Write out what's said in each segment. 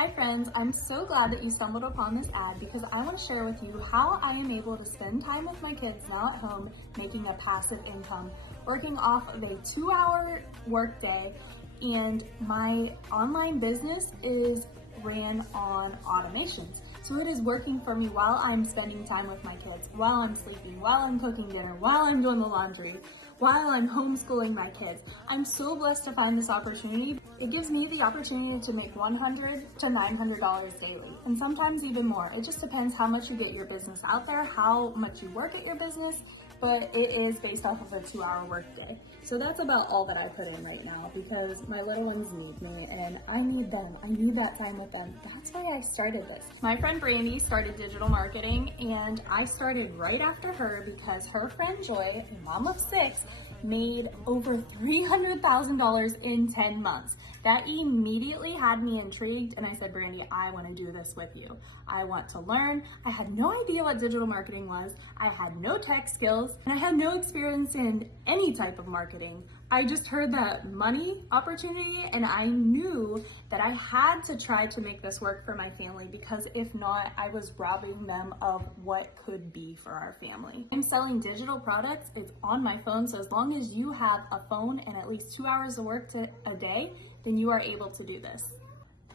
Hi friends, I'm so glad that you stumbled upon this ad because I want to share with you how I am able to spend time with my kids now at home making a passive income, working off of a 2-hour workday, and my online business is ran on automations. So it is working for me while I'm spending time with my kids, while I'm sleeping, while I'm cooking dinner, while I'm doing the laundry, while I'm homeschooling my kids. I'm so blessed to find this opportunity. It gives me the opportunity to make $100 to $900 daily, and sometimes even more. It just depends how much you get your business out there, how much you work at your business, but it is based off of a 2-hour workday. So that's about all that I put in right now because my little ones need me and I need them. I need that time with them. That's why I started this. My friend Brandy started digital marketing and I started right after her because her friend Joy, a mom of 6, made over $300,000 in 10 months. That immediately had me intrigued and I said, Brandy, I want to do this with you. I want to learn. I had no idea what digital marketing was. I had no tech skills and I had no experience in any type of marketing. I just heard that money opportunity and I knew that I had to try to make this work for my family because if not, I was robbing them of what could be for our family. I'm selling digital products. It's on my phone. So as long as you have a phone and at least 2 hours of work a day, then you are able to do this.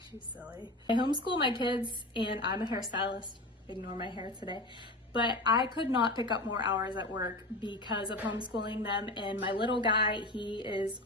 She's silly. I homeschool my kids and I'm a hairstylist. Ignore my hair today. But I could not pick up more hours at work because of homeschooling them. And my little guy, he is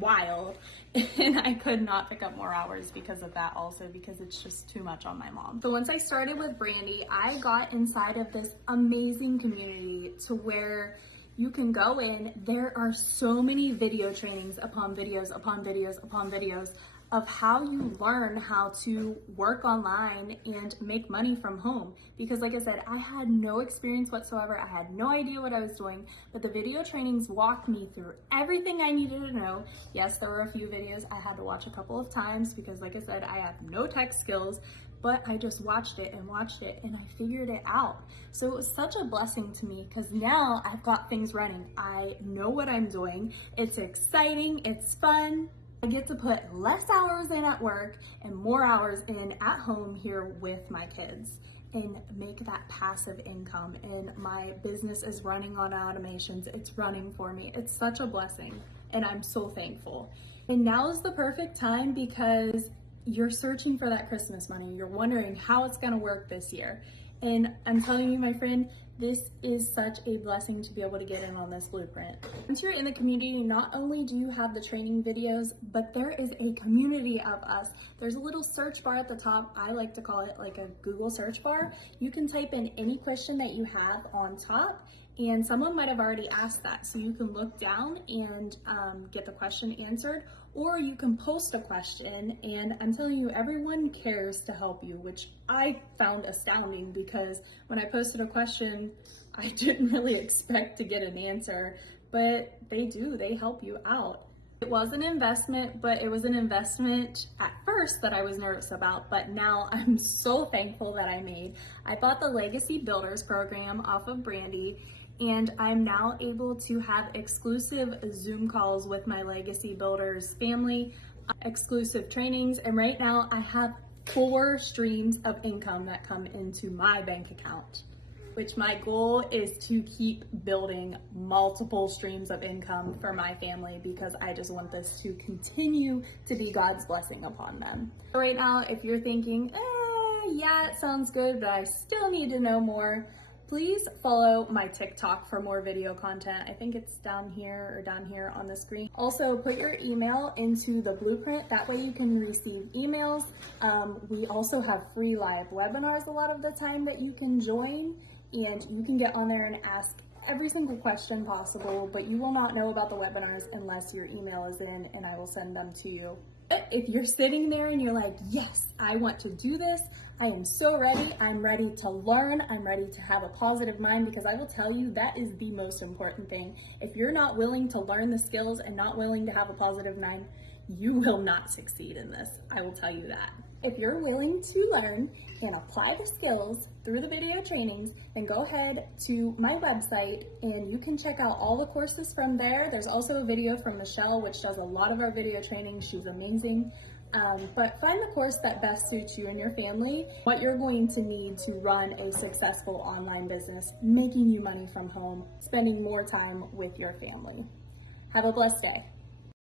wild. And I could not pick up more hours because of that also because it's just too much on my mom. So once I started with Brandy, I got inside of this amazing community to where you can go in. There are so many video trainings upon videos, upon videos, upon videos of how you learn how to work online and make money from home. Because like I said, I had no experience whatsoever. I had no idea what I was doing, but the video trainings walked me through everything I needed to know. Yes, there were a few videos I had to watch a couple of times because like I said, I have no tech skills, but I just watched it and I figured it out. So it was such a blessing to me because now I've got things running. I know what I'm doing. It's exciting, it's fun. I get to put less hours in at work and more hours in at home here with my kids and make that passive income. And my business is running on automations. It's running for me. It's such a blessing and I'm so thankful. And now is the perfect time because you're searching for that Christmas money. You're wondering how it's gonna work this year. And I'm telling you, my friend, this is such a blessing to be able to get in on this blueprint. Once you're in the community, not only do you have the training videos, but there is a community of us. There's a little search bar at the top. I like to call it like a Google search bar. You can type in any question that you have on top and someone might have already asked that. So you can look down and get the question answered, or you can post a question and I'm telling you, everyone cares to help you, which I found astounding because when I posted a question, I didn't really expect to get an answer, but they do, they help you out. It was an investment, but it was an investment at first that I was nervous about, but now I'm so thankful that I made. I bought the Legacy Builders program off of Brandy, and I'm now able to have exclusive Zoom calls with my Legacy Builders family, exclusive trainings, and right now I have 4 streams of income that come into my bank account, which my goal is to keep building multiple streams of income for my family because I just want this to continue to be God's blessing upon them. Right now, if you're thinking, yeah, it sounds good, but I still need to know more, please follow my TikTok for more video content. I think it's down here or down here on the screen. Also, put your email into the blueprint. That way you can receive emails. We also have free live webinars a lot of the time that you can join, and you can get on there and ask every single question possible, but you will not know about the webinars unless your email is in and I will send them to you. If you're sitting there and you're like, yes, I want to do this, I am so ready, I'm ready to learn, I'm ready to have a positive mind, because I will tell you that is the most important thing. If you're not willing to learn the skills and not willing to have a positive mind, you will not succeed in this. I will tell you that. If you're willing to learn and apply the skills through the video trainings, then go ahead to my website and you can check out all the courses from there. There's also a video from Michelle, which does a lot of our video trainings. She's amazing. but find the course that best suits you and your family, what you're going to need to run a successful online business, making you money from home, spending more time with your family. Have a blessed day.